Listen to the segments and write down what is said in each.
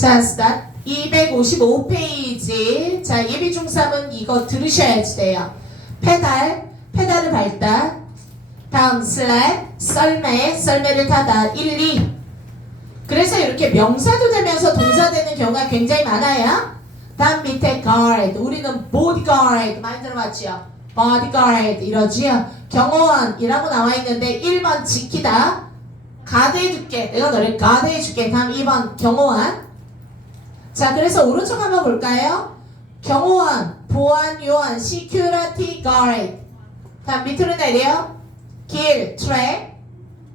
자, 스타트. 255페이지. 자, 예비 중3은 이거 들으셔야지 돼요. 페달, 페달을 밟다. 다음 슬랩, 썰매, 썰매를 타다. 1, 2. 그래서 이렇게 명사도 되면서 동사 되는 경우가 굉장히 많아요. 다음 밑에 guard. 우리는 bodyguard 많이 들어봤지요? bodyguard 이러지요. 경호원이라고 나와 있는데 1번 지키다. 가드해줄게. 내가 너를 가드해줄게. 다음 2번 경호원. 자, 그래서 오른쪽 한번 볼까요? 경호원, 보안 요원, security. 다음 밑으로 내려. 길, 트랙.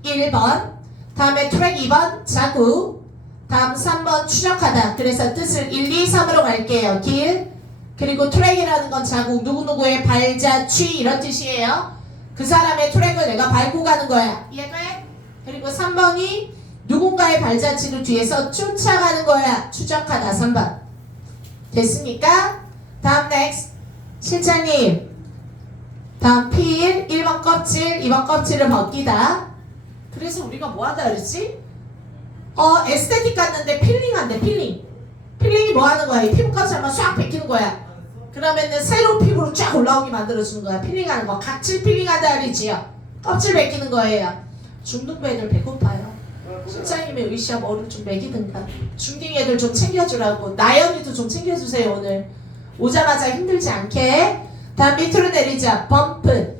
1번. 다음에 트랙 2번, 자구. 다음 3번, 추적하다. 그래서 뜻을 1, 2, 3으로 갈게요. 길. 그리고 트랙이라는 건 자국, 누구누구의 발자, 취 이런 뜻이에요. 그 사람의 트랙을 내가 밟고 가는 거야. 이해돼? 그리고 3번이 누군가의 발자취를 뒤에서 쫓아가는 거야. 추적하다 3번. 됐습니까? 다음 next. 실장님. 다음 필 1번 껍질 2번 껍질을 벗기다. 그래서 우리가 뭐 하다 그랬지? 어 에스테틱 갔는데 필링 한대 필링. 필링이 뭐 하는 거야? 이 피부 껍질 한번 싹 벗기는 거야. 그러면은 새로운 피부로 쫙 올라오게 만들어주는 거야. 필링하는 거. 각질 필링한다 그러지요. 껍질 벗기는 거예요. 중등부 애들 배고파요. 실장님의 의시야 뭐를 좀 먹이든가. 중딩 애들 좀 챙겨주라고. 나연이도 좀 챙겨주세요 오늘. 오자마자 힘들지 않게. 다음 밑으로 내리자. 범프.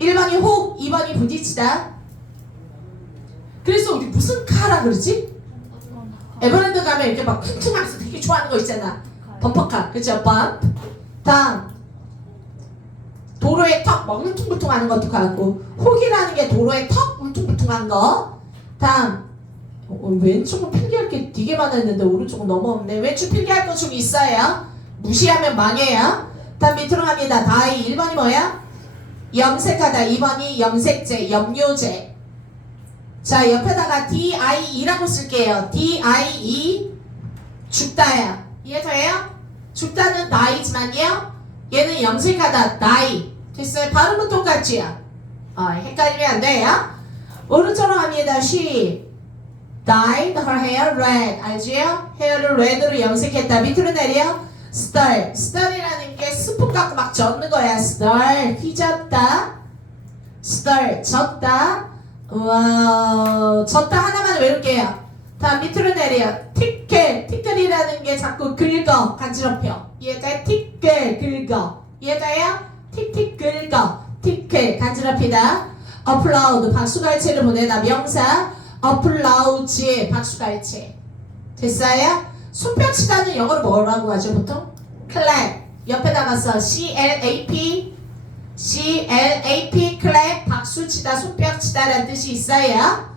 1번이 혹, 2번이 부딪히다. 그래서 우리 무슨 카라 그러지? 에버랜드 가면 이렇게 막 퉁퉁하면서 되게 좋아하는 거 있잖아. 범퍼카. 그죠? 범. 다음. 도로에 턱막 울퉁불퉁하는 것도 가고 혹이라는 게 도로에 턱 울퉁불퉁한 거. 다음. 어, 왼쪽은 필기할 게 되게 많았는데 오른쪽은 너무 없네. 왼쪽 필기할 거좀 있어요. 무시하면 망해요. 다음 밑으로 갑니다. 다이 1번이 뭐야? 염색하다. 2번이 염색제, 염료제. 자 옆에다가 DIE라고 쓸게요. DIE 죽다야. 이해돼요? 죽다는 나이지만요. 얘는 염색하다 나이. 됐어요? 발음은 똑같지요? 어, 헷갈리면 안 돼요. 오른쪽으로 갑니다. She dyed her hair red. 알지요? 헤어를 red로 염색했다. 밑으로 내려. stir. stir이라는 게 스푼 갖고 막 젓는 거야. stir. 휘젓다. stir. 젓다. 와, 졌다 하나만 외울게요. 다음 밑으로 내려. 티끌. 티끌이라는 게 자꾸 긁어. 간지럽혀. 얘가 티끌, 긁어. 얘가요? 틱틱 긁어. 티끌, 간지럽히다. 어플라우드, 박수갈채를 보내다. 명사. 어플라우즈의 박수갈채. 됐어요? 손뼉 치다는 영어로 뭐라고 하죠, 보통? clap. 옆에다가 써. C-L-A-P. C-L-A-P 클랩 박수 치다 손뼉 치다라는 뜻이 있어요.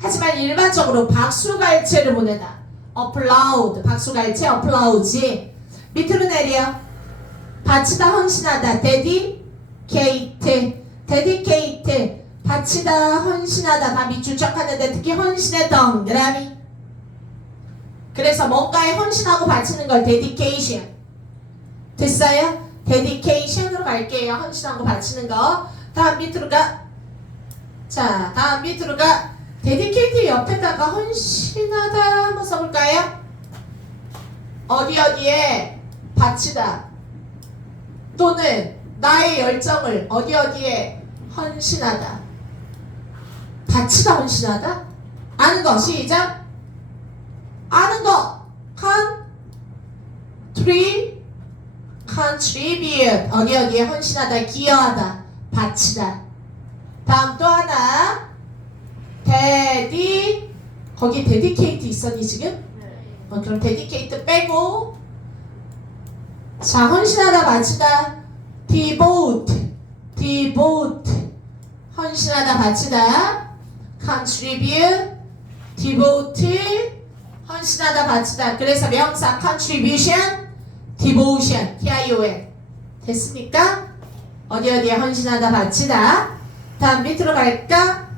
하지만 일반적으로 박수 갈채를 보내다. applaud 박수 갈채 applaud 밑으로 내려 바치다 헌신하다 dedicate dedicate 바치다 헌신하다 다 밑줄적하는데 특히 헌신의 동그라미 그래서 뭔가에 헌신하고 바치는 걸 dedication 됐어요? 데디케이션으로 갈게요. 헌신하고 바치는 거. 다음 밑으로 가. 자, 다음 밑으로 가. 데디케이트 옆에다가 헌신하다 한번 써볼까요? 어디 어디에 바치다. 또는 나의 열정을 어디 어디에 헌신하다. 바치다 헌신하다? 아는 거 시작. 아는 거. 컨 트리 contribute 어디 어디에 헌신하다 기여하다 바치다. 다음 또 하나. 데디. 거기 데디케이트 있었니 지금? 어, 그럼 데디케이트 빼고. 자 헌신하다 바치다. devote devote 헌신하다 바치다 contribute devote 헌신하다 바치다. 그래서 명사 contribution devotion, T-I-O-N 됐습니까? 어디 어디에 헌신하다 바치다. 다음 밑으로 갈까?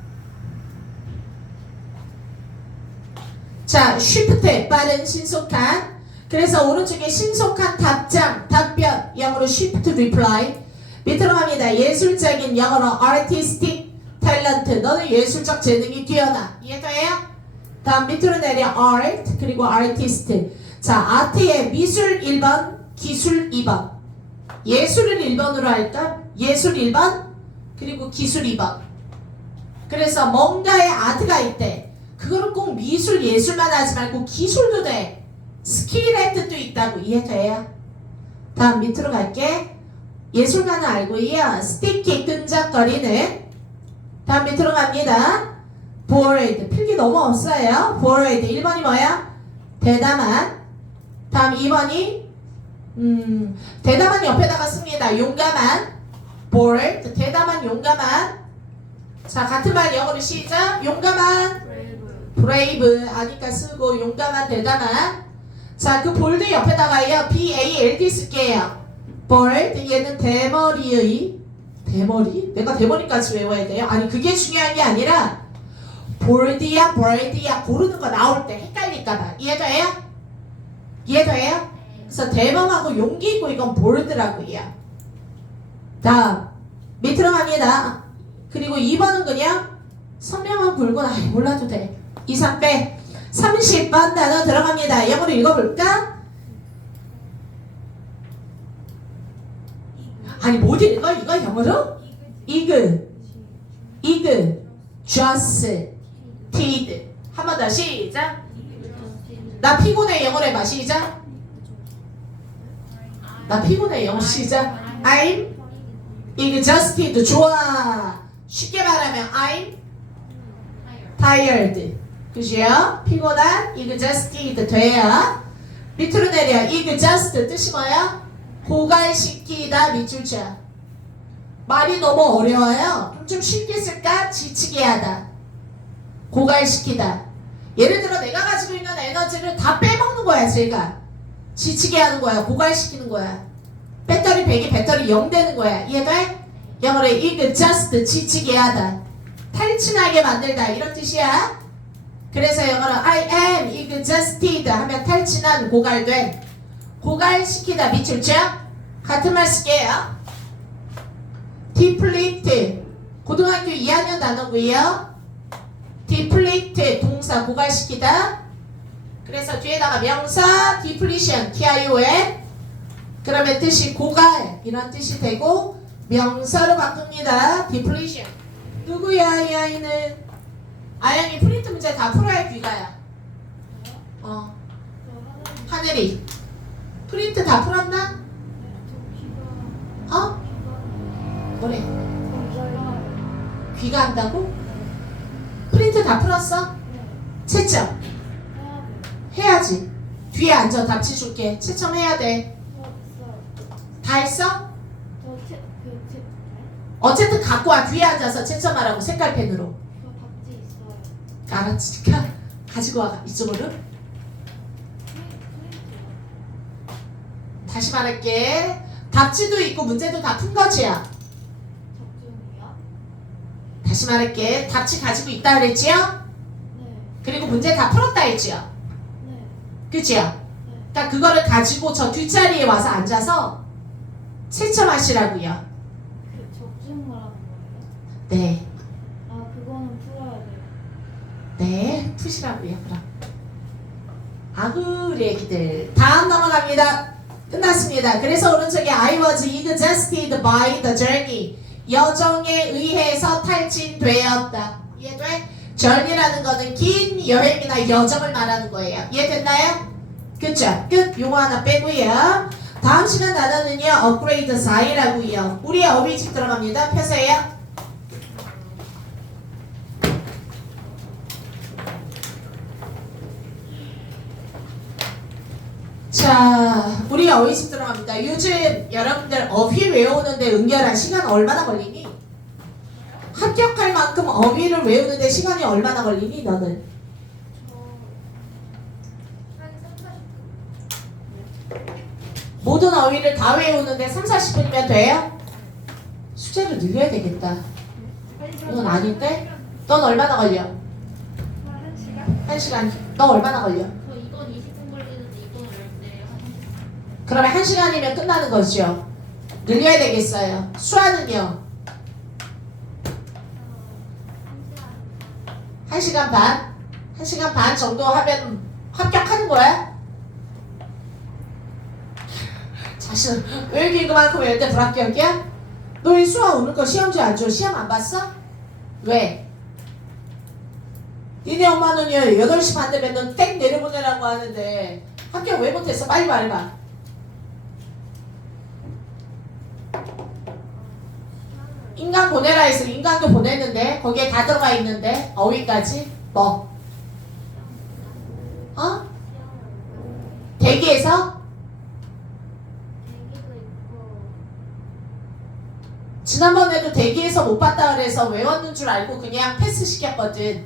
자, 쉬프트 빠른 신속한. 그래서 오른쪽에 신속한 답장, 답변. 영어로 shift reply. 밑으로 갑니다. 예술적인 영어로 artistic talent 너는 예술적 재능이 뛰어나 이해가요? 다음 밑으로 내려 art 그리고 artist. 자, 아트의 미술 1번, 기술 2번. 예술을 1번으로 할까? 예술 1번, 그리고 기술 2번. 그래서 뭔가의 아트가 있대. 그거는 꼭 미술, 예술만 하지 말고 기술도 돼. 스킬의 뜻도 있다고 이해돼요? 다음 밑으로 갈게. 예술가는 알고요. 스티키 끈적거리는. 다음 밑으로 갑니다. bored 필기 너무 없어요. bored 1번이 뭐야? 대담한. 다음 2번이 음, 대담한 옆에다가 씁니다. 용감한. bold 대담한 용감한. 자 같은 말 영어로 시작. 용감한. brave 아니까 쓰고 용감한 대담한. 자 그 볼드 옆에다가요. b a l d 쓸게요. bold 얘는 대머리의 대머리? 내가 대머리까지 외워야 돼요? 아니 그게 중요한 게 아니라 볼드야 볼드야 고르는 거 나올 때 헷갈릴까봐 이해돼요? 이해돼요? 그래서 대범하고 용기 있고 이건 볼드라고요 다음 밑으로 갑니다 그리고 2번은 그냥 선명한 붉은 아이 몰라도 돼 2, 3 빼 30번 단어 들어갑니다 영어로 읽어볼까? 아니 못 읽어 이거 영어로? 이글. 이글. just did. 한 번 더 시작. 나 피곤해 영어로 해봐. 시작. 나 피곤해 영어 시작. I'm exhausted 좋아. 쉽게 말하면 I'm tired. 그죠? 피곤한 exhausted 돼요. 밑으로 내려. exhaust 뜻이 뭐야? 고갈시키다 밑줄자 말이 너무 어려워요. 좀 쉽게 쓸까? 지치게 하다. 고갈시키다. 예를 들어 내가 가지고 있는 에너지를 다 빼먹는 거야 제가. 지치게 하는 거야 고갈시키는 거야. 배터리 100이 배터리 0 되는 거야. 이해돼? 영어로 exhaust 지치게 하다. 탈진하게 만들다. 이런 뜻이야. 그래서 영어로 I am exhausted 하면 탈진한 고갈된 고갈시키다. 밑줄자 같은 말 쓸게요. deplete 고등학교 2학년 단어고요. deplete 동사 고갈시키다. 그래서 뒤에다가 명사 depletion TION 그러면 뜻이 고갈. 이런 뜻이 되고 명사로 바꿉니다. depletion 누구야 이 아이는? 아영이 프린트 문제 다 풀어야 귀가야. 어. 하늘이 프린트 다 풀었나? 어? 뭐래? 귀가 한다고? 프린트 다 풀었어? 채점 해야지 뒤에 앉아 답지 줄게 채점해야 돼다 했어? 어쨌든 갖고 와 뒤에 앉아서 채점하라고 색깔펜으로 알았지 가, 가지고 와 이쪽으로 다시 말할게. 답지도 있고 문제도 다 푼 거지야 다시 말할게. 답지 가지고 있다 그랬지요? 그리고 문제 다 풀었다 했지요? 그치요? 그러니까 그거를 가지고 저 뒷자리에 와서 앉아서 채점하시라고요. 네, 네 푸시라고요 그럼. 아구 우리 애기들. 다음 넘어갑니다 끝났습니다. 그래서 오른쪽에 I was exhausted by the journey. 여정에 의해서 탈진되었다. 이해돼? journey라는 거는 긴 여행이나 여정을 말하는 거예요. 이해됐나요? 그쵸? 끝. 요거 하나 빼고요. 다음 시간 단어는요 upgrade 4이라고요. 우리 어휘집 들어갑니다. 펴세요. 자, 우리 어휘집 들어갑니다. 요즘 여러분들 어휘 외우는데 은결한 시간 얼마나 걸리니? 합격할 만큼 어휘를 외우는데 시간이 얼마나 걸리니? 너는? 모든 어휘를 다 외우는데 3, 40분이면 돼요? 숙제를 늘려야 되겠다. 넌 아닌데? 넌 얼마나 걸려? 1시간. 너 얼마나 걸려? 저 이건 20분 걸리는데 이건 어렵네. 한 그러면 1시간이면 끝나는 거죠. 늘려야 되겠어요. 수화는요? 1시간 반? 한 시간 반 정도 하면 합격하는 거야? 자신 왜 이렇게 그만큼 외울 때 불합격이야? 너이 수학 오늘 거 시험지 안 줘? 시험 안 봤어? 왜? 니네 엄마는요 8시 반 되면 넌땡 내려보내라고 하는데 합격 왜 못했어? 빨리 말해봐 인간 보내라 해서 인간도 보냈는데 거기에 다 들어가 있는데 어휘까지? 뭐? 어? 대기에서? 지난번에도 대기에서 못 봤다 그래서 외웠는 줄 알고 그냥 패스 시켰거든.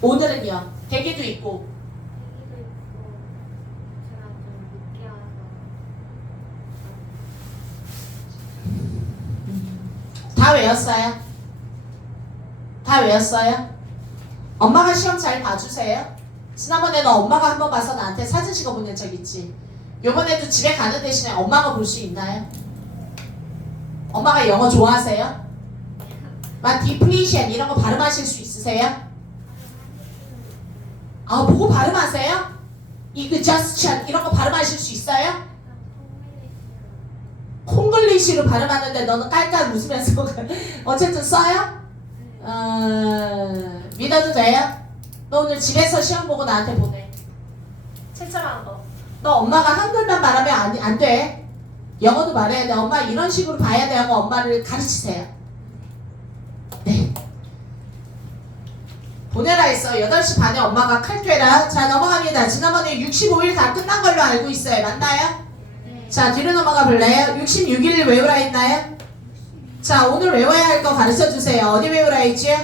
오늘은요 대기도 있고 대기도 있고 제가 좀 늦게 와서 다 외웠어요? 다 외웠어요? 엄마가 시험 잘 봐주세요. 지난번에 너 엄마가 한 번 봐서 나한테 사진 찍어 보낸 적 있지? 요번에도 집에 가는 대신에 엄마가 볼 수 있나요? 엄마가 영어 좋아하세요? 막 디플리션 이런 거 발음하실 수 있으세요? 아 보고 발음하세요? 이그 저스천 이런 거 발음하실 수 있어요? 콩글리시로 발음하는데 너는 깔깔 웃으면서 어쨌든 써요? 어, 믿어도 돼요? 너 오늘 집에서 시험 보고 나한테 보내. 채점한 거. 너 엄마가 한글만 말하면 안, 안 돼. 영어도 말해야 돼. 엄마 이런 식으로 봐야 돼 하고 엄마를 가르치세요. 네. 보내라 했어. 8시 반에 엄마가 칼퇴라. 자, 넘어갑니다. 지난번에 65일 다 끝난 걸로 알고 있어요. 맞나요? 네. 자, 뒤로 넘어가 볼래요? 66일 외우라 했나요? 자, 오늘 외워야 할 거 가르쳐 주세요. 어디 외우라 했지요?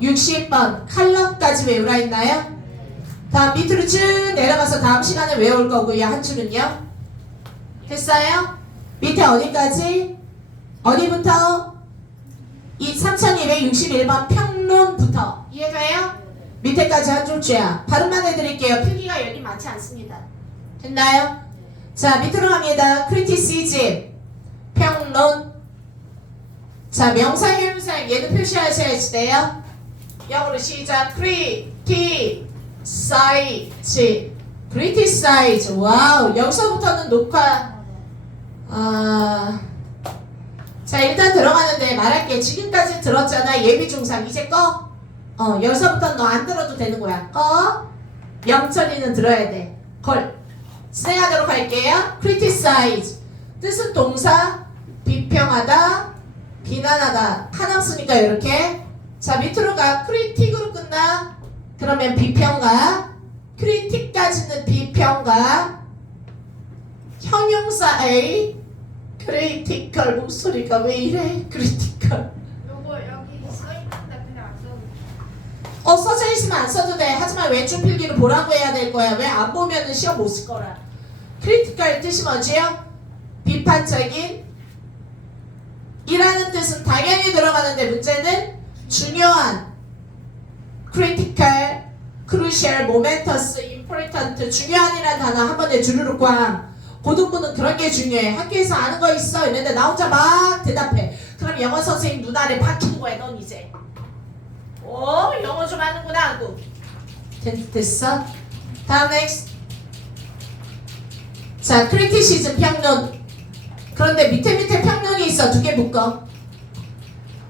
3260번 칼럼까지 외우라 했나요? 다음 밑으로 쭉 내려가서 다음 시간에 외울 거고요. 한 줄은요. 됐어요? 밑에 어디까지? 어디부터? 이 3261번 평론부터 이해가요? 밑에까지 한 줄째야. 발음만 해드릴게요. 필기가 여기 많지 않습니다. 됐나요? 자, 밑으로 갑니다. 크리티시즘, 평론. 자, 명사, 형용사 얘도 표시하셔야지 돼요. 영어로 시작. 크리티사이즈. 크리티사이즈. 와우. 여기서부터는 녹화. 아. 자, 일단 들어가는데 말할게. 지금까지 들었잖아. 예비 중상. 이제 꺼. 어, 여기서부터 너 안 들어도 되는 거야. 꺼. 영철이는 들어야 돼. 걸. 진행하도록 할게요. criticize. 뜻은 동사, 비평하다, 비난하다. 하나 쓰니까 이렇게. 자, 밑으로 가. critic으로 끝나. 그러면 비평가. critic까지는 비평가. 형용사 A. critical. 목소리가 왜 이래? critical. 요거 여기 써 있는데 그냥 안 써도 어 써져 있으면 안 써도 돼. 하지만 왼쪽 필기를 보라고 해야 될 거야. 왜 안 보면은 시험 못 쓸 거라. 크리티컬 뜻이 뭐지요? 비판적인 이라는 뜻은 당연히 들어가는데 문제는 중요한 critical, crucial, momentous, important 중요한이라는 단어 한 번에 주르륵 꽝 고등부는 그런 게 중요해 학교에서 아는 거 있어 이랬는데 나 혼자 막 대답해 그럼 영어 선생님 눈알에 박힌 거야 넌 이제 오 영어 좀 하는구나 하고 됐, 됐어? 다음 next. 자 크리티시즘 평론. 그런데 밑에 밑에 평론이 있어. 두 개 묶어.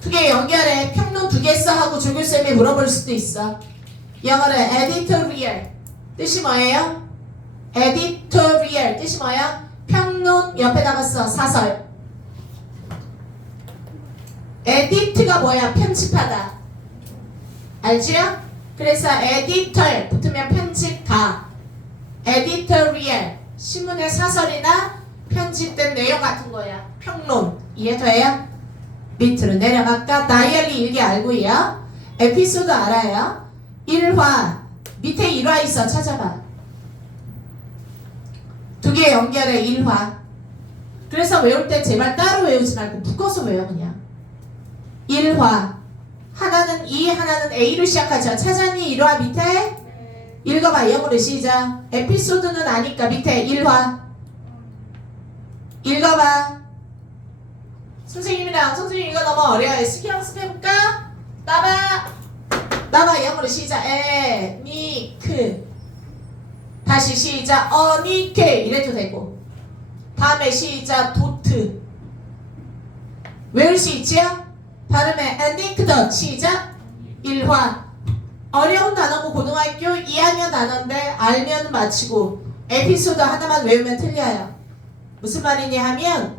두 개 연결해. 평론 두 개 써 하고 조교쌤이 물어볼 수도 있어. 영어로 editorial. 뜻이 뭐예요? editorial. 뜻이 뭐야? 평론 옆에다가 써 사설. edit가 뭐야? 편집하다 알지요? 그래서 editor 붙으면 편집가 editorial 신문의 사설이나 편집된 내용 같은 거야. 평론. 이해돼요? 밑으로 내려갈까? 다이얼리 일기 알고요? 에피소드 알아요? 1화. 밑에 1화 있어. 찾아봐. 두 개 연결해. 1화. 그래서 외울 때 제발 따로 외우지 말고 묶어서 외워 그냥. 1화 하나는 E 하나는 A로 시작하죠 찾았니 1화 밑에 네. 읽어봐 영어로 시작 에피소드는 아니까 밑에 1화 읽어봐 선생님이랑 선생님 이거 너무 어려워요. 스키 연습해볼까? 나봐. 나봐 영어로 시작. 에, 니, 크. 다시 시작. 어, 니, 크. 이래도 되고. 다음에 시작. 도트. 외울 수 있지요? 발음에 엔딩크더 시작. 일화. 어려운 단어고 고등학교 2학년 단어인데 알면 마치고 에피소드 하나만 외우면 틀려요. 무슨 말이냐 하면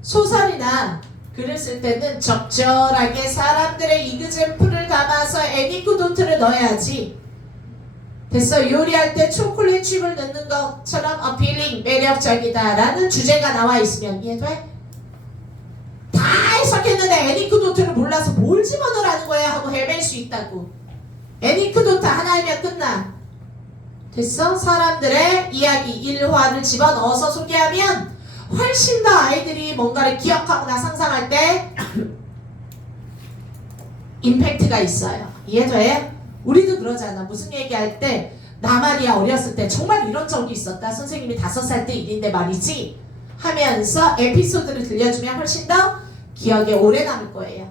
소설이나 글을 쓸 때는 적절하게 사람들의 이그잼플을 담아서 애니쿠도트를 넣어야지. 됐어. 요리할 때 초콜릿 칩을 넣는 것처럼 어필링, 매력적이다라는 주제가 나와 있으면 이해돼? 다 해석했는데 애니쿠도트를 몰라서 뭘 집어넣으라는 거야 하고 헤맬 수 있다고. 애니크도트 하나 하면 끝나. 됐어? 사람들의 이야기 일화를 집어넣어서 소개하면 훨씬 더 아이들이 뭔가를 기억하거나 상상할 때 임팩트가 있어요. 이해돼요? 우리도 그러잖아. 무슨 얘기할 때 나 말이야 어렸을 때 정말 이런 적이 있었다. 선생님이 다섯 살 때 일인데 말이지. 하면서 에피소드를 들려주면 훨씬 더 기억에 오래 남을 거예요.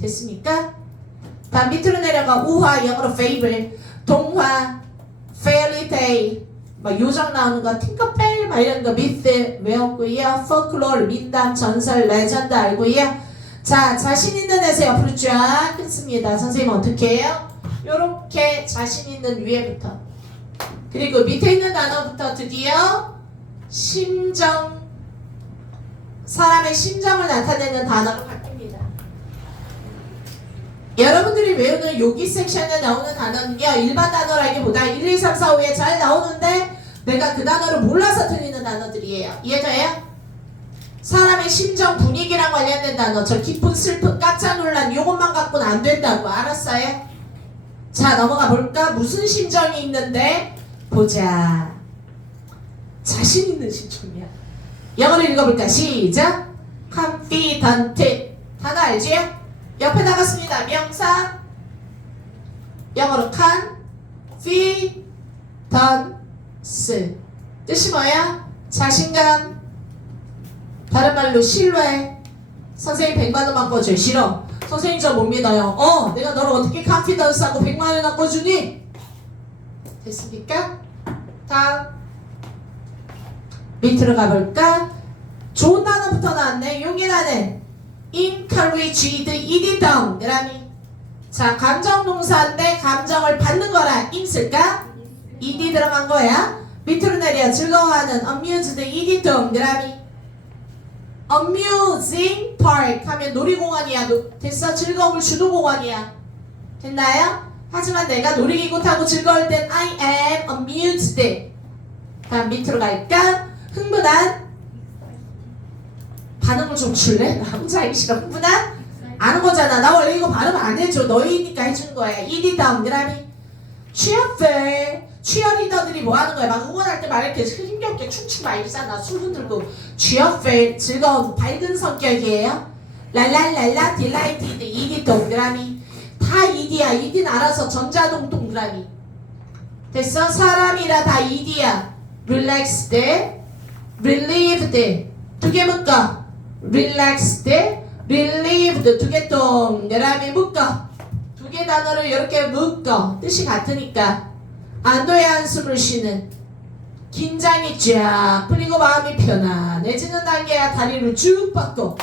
됐습니까? 다음 밑으로 내려가 우화 영어로 fable 동화 fairy tale 막 요정 나오는 거 팅커벨 막 이런 거 myth 외웠고요 folklore 민담 전설 레전드 알고요 자 자신 있는 에서 옆으로 쫙 끊습니다 선생님 어떻게 해요? 요렇게 자신 있는 위에부터 그리고 밑에 있는 단어부터 드디어 심정 사람의 심정을 나타내는 단어로 바뀝니다. 여러분들이 외우는 여기 섹션에 나오는 단어는요? 일반 단어라기보다 1, 2, 3, 4, 5에 잘 나오는데 내가 그 단어를 몰라서 틀리는 단어들이에요. 이해돼요? 사람의 심정 분위기랑 관련된 단어 저 기쁜 슬픈 깜짝 놀란 요것만 갖고는 안 된다고. 알았어요? 자 넘어가 볼까? 무슨 심정이 있는데? 보자. 자신 있는 심정이야 영어로 읽어볼까? 시작 confident 단어 알지요? 옆에 나갔습니다. 명사 영어로 confidence 뜻이 뭐야? 자신감 다른 말로 신뢰 선생님 100만 원 바꿔줘 싫어 선생님 저 못 믿어요 어 내가 너를 어떻게 confidence하고 100만 원 바꿔주니? 됐습니까? 다음 밑으로 가볼까? 좋은 단어부터 나왔네. 용기나는 encouraged 이디덩 그라미 자 감정 동사인데 감정을 받는 거라. 임 쓸까? 이디 들어간 거야. 밑으로 내려. 즐거워하는 amused 이디덩 그라미 amusing park 하면 놀이공원이야. 노- 됐어? 즐거움을 주는 공원이야. 됐나요? 하지만 내가 놀이기구 타고 즐거울 땐 I am amused. 다음 밑으로 갈까? 흥분한 반응을 좀 줄래? 나 혼자 하기 싫어. 흥분한? 아는 거잖아. 나 원래 이거 발음 안 해줘. 너희니까 해주는 거야. 이리 다음 그라미. 취업을 취업리더들이 뭐 하는 거야? 막 응원할 때막 이렇게 힘겹게 춤추고 막 이러잖아. 술 흔들고. 취업을 즐거운 밝은 성격이에요. 랄랄랄라 딜라이티드 이디 동그라미. 다 이디야. 이디는 알아서 전자동 동그라미. 됐어? 사람이라 다 이디야. Relaxed, relieved. 두개 묶어. relaxed, relieved 두개 동그라미 묶어. 두 개 단어를 이렇게 묶어. 뜻이 같으니까. 안도의 한숨을 쉬는. 긴장이 쫙 풀리고 마음이 편안해지는 단계야. 다리를 쭉 뻗고.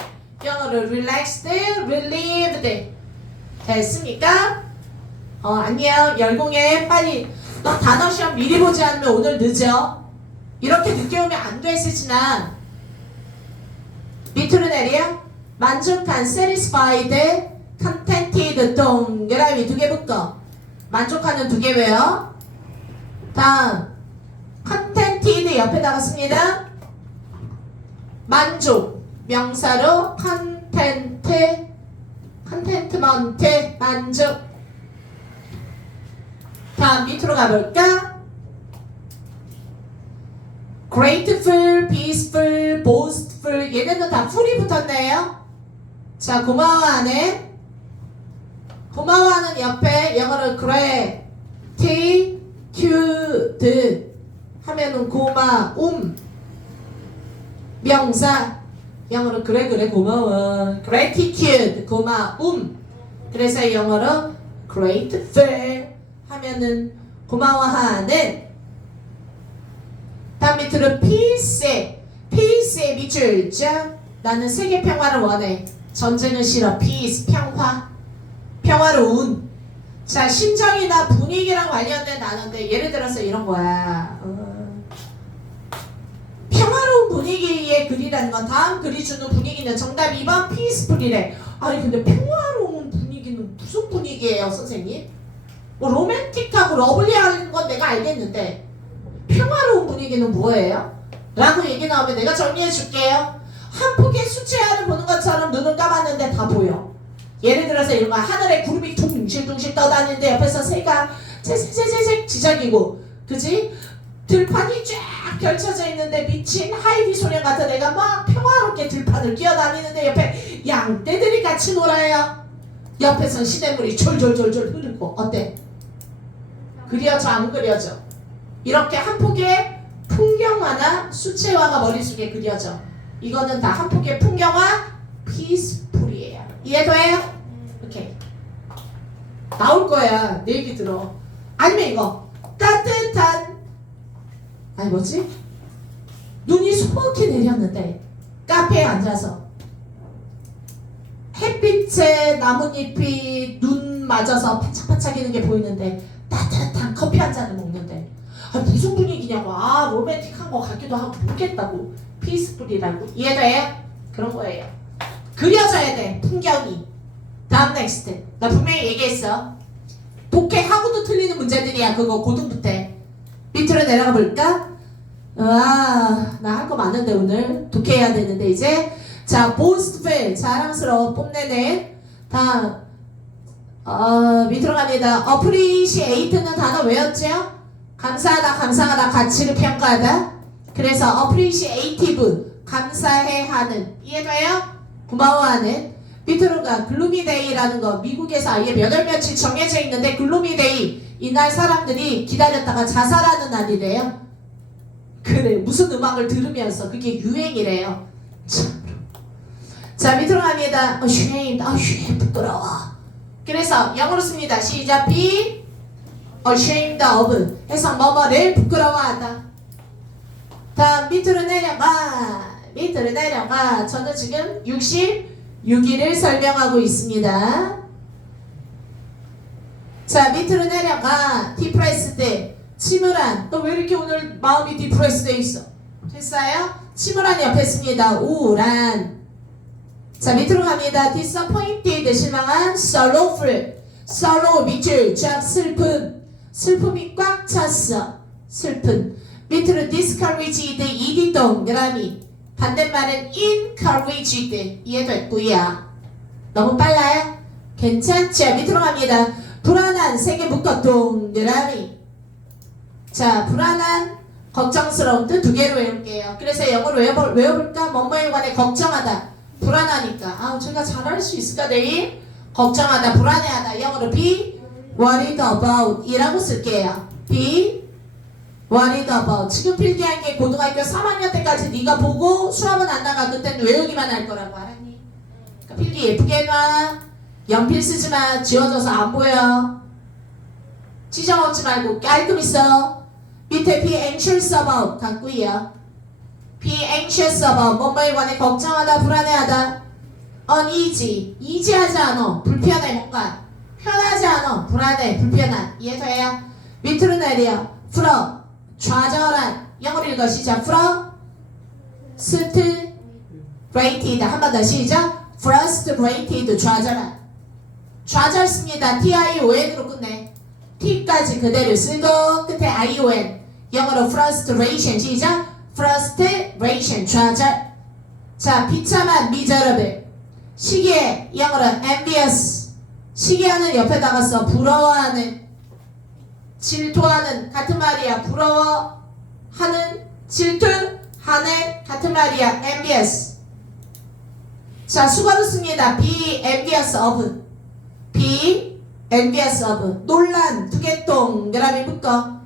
영어로 relaxed, relieved. 됐습니까? 어, 안녕. 열공해. 빨리. 너 단어 시험 미리 보지 않으면 오늘 늦어. 이렇게 늦게 오면 안 돼, 세진아. 밑으로 내려. 만족한, satisfied, contented, 동그라미 두개 묶어. 만족하는 두 개 외워. 다음. contented 옆에 나갔습니다. 만족. 명사로 content, contentment, 만족. 다음 밑으로 가볼까? Grateful, peaceful, boastful 얘네는 다 풀이 붙었네요. 자 고마워하는 고마워하는 옆에 영어로 gratitude 하면은 고마움 명사 영어로 그래 그래 고마워. gratitude 고마움. 그래서 영어로 grateful 하면은 고마워하는. 밑으로 peace. peace의 밑줄 자 나는 세계 평화를 원해. 전쟁은 싫어. peace 평화. 평화로운. 자 심정이나 분위기랑 관련된 단어인데 예를 들어서 이런 거야. 어, 평화로운 분위기의 글이라는 건 다음 글이 주는 분위기는 정답 2번 피스풀이래. 아니 근데 평화로운 분위기는 무슨 분위기예요 선생님? 뭐 로맨틱하고 러블리한 건 내가 알겠는데 평화로운 분위기는 뭐예요? 라고 얘기 나오면 내가 정리해 줄게요. 한 폭의 수채화를 보는 것처럼 눈을 감았는데 다 보여. 예를 들어서 이런 거 하늘에 구름이 둥실둥실 떠다니는데 옆에서 새가 채색채색 지저귀고 그지? 들판이 쫙 펼쳐져 있는데 미친 하이디 소년 같은 애가 막 평화롭게 들판을 뛰어다니는데 옆에 양떼들이 같이 놀아요. 옆에선 시냇물이 졸졸졸졸 흐르고 어때? 그려져 안 그려져? 이렇게 한 폭의 풍경화나 수채화가 머릿속에 그려져. 이거는 다 한 폭의 풍경화 피스풀이에요. 이해돼요? 오케이. 나올 거야. 내 얘기 들어. 아니면 이거 따뜻한 아니 뭐지? 눈이 소복히 내렸는데 카페에 앉아서 햇빛에 나뭇잎이 눈 맞아서 반짝반짝이는 게 보이는데 따뜻한 커피 한 잔을 먹는데 아, 무슨 분위기냐고 아 로맨틱한 거 같기도 하고 모르겠다고 피스풀이라고? 이해돼요? 그런 거예요. 그려져야 돼 풍경이. 다음 넥스트 나 분명히 얘기했어. 독해하고도 틀리는 문제들이야 그거 고등부 때. 밑으로 내려가 볼까? 아, 나할 거 많은데 오늘 독해해야 되는데 이제. 자, boastful. 자랑스러워. 뽐내는 다음 어, 밑으로 갑니다. appreciate는 단어 외웠죠? 감사하다, 감사하다, 가치를 평가하다. 그래서 appreciative 감사해 하는 이해돼요? 고마워하는 밑으로 가 글루미 데이라는 거 미국에서 아예 몇월 며칠 정해져 있는데 글루미 데이 이날 사람들이 기다렸다가 자살하는 날이래요. 그래 무슨 음악을 들으면서 그게 유행이래요. 참. 자 밑으로 갑니다. ashamed, ashamed 부끄러워. 그래서 영어로 씁니다. 시작 be ashamed of. 해서 뭐뭐를 부끄러워하다. 다음 밑으로 내려가. 밑으로 내려가. 저는 지금 66일을 설명하고 있습니다. 자 밑으로 내려가. 디프레스 때 침울한. 너 왜 이렇게 오늘 마음이 디프레스 돼 있어? 됐어요? 침울한 옆에 씁니다. 우울한. 자 밑으로 갑니다. disappointed 실망한 sorrowful. sorrow 밑줄 쫙 슬픔 슬픔이 꽉 찼어. 슬픈. 밑으로 discouraged 이기 동그라미 반대말은 encouraged 이해됐고요. 너무 빨라요? 괜찮죠? 밑으로 갑니다. 불안한 세계 묶어 동그라미 자 불안한 걱정스러운 뜻 두 개로 외울게요. 그래서 영어로 외워볼, 외워볼까? 뭐뭐에 관해 걱정하다. 불안하니까. 아 제가 잘할 수 있을까 내일? 걱정하다 불안해하다. 영어로 be worried about 이라고 쓸게요 be worried about 지금 필기한 게 고등학교 3학년 때까지 네가 보고 수업은 안 나가 그때는 외우기만 할 거라고 알았니? 그러니까 필기 예쁘게 해놔 연필 쓰지 마. 지워져서 안 보여. 지정 없지 말고 깔끔히 써. 밑에 be anxious about 갖고요. be anxious about 뭐뭐에 관해 걱정하다 불안해하다. uneasy 이지하지 않아. 불편해 뭔가. 편하지 않아. 불안해. 불편한. 이해돼요? 밑으로 내려. 풀어. 좌절한. 영어로 읽어 시작. 풀어. 스트. rated 한번 더 시작. frustrated 좌절한. 좌절 씁니다. T-I-O-N으로 끝내. T까지 그대로 쓰고 끝에 I-O-N 영어로 frustration 시작 frustration 좌절 자 비참한 미저러블 시기에 영어로 envious 시기하는 옆에다가 써. 부러워하는 질투하는 같은 말이야. 부러워하는 질투하는 같은 말이야. Envious 자 씁니다. Be envious of be envious of 논란 두개 동그라미 묶어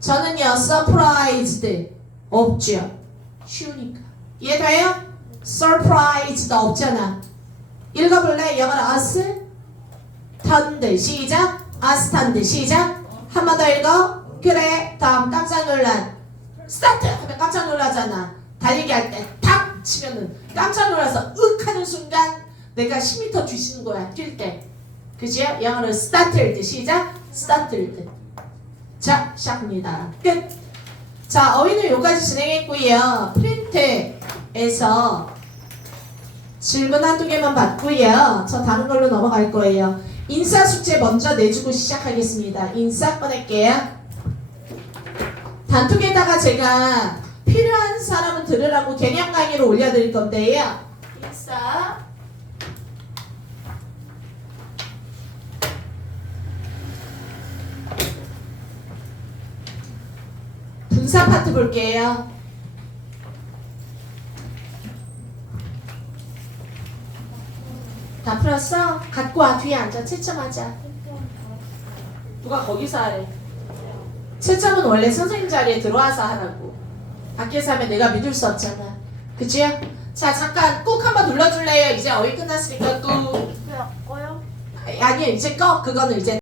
저는요 surprised 없죠. 쉬우니까. 이해돼요? surprise도 없잖아. 읽어볼래? 영어로 us 턴드 시작. 턴드 시작. 한 번 더 읽어. 그래. 다음 깜짝 놀란. 스타트 하면 깜짝 놀라잖아. 달리기 할 때탁 치면은 깜짝 놀라서 윽 하는 순간 내가 10m 뒤지는 거야. 뛸 때. 그지요? 영어로 startled 시작. startled. 자, 시작합니다. 끝. 자, 어휘는 여기까지 진행했고요. 프린트에서 질문 한두 개만 받고요. 저 다른 걸로 넘어갈 거예요. 인사 숙제 먼저 내주고 시작하겠습니다. 인사 꺼낼게요. 단톡에다가 제가 필요한 사람은 들으라고 개념 강의를 올려드릴 건데요. 인사. 분사 파트 볼게요. 다 풀었어? 갖고 와 뒤에 앉아 채점하자. 누가 거기서 하래? 채점은 원래 선생님 자리에 들어와서 하라고. 밖에서 하면 내가 믿을 수 없잖아. 그치요? 자 잠깐 꼭 한번 눌러줄래요? 이제 어휘 끝났으니까 또왜 꺼요? 아니요 이제 꺼 그거는 이제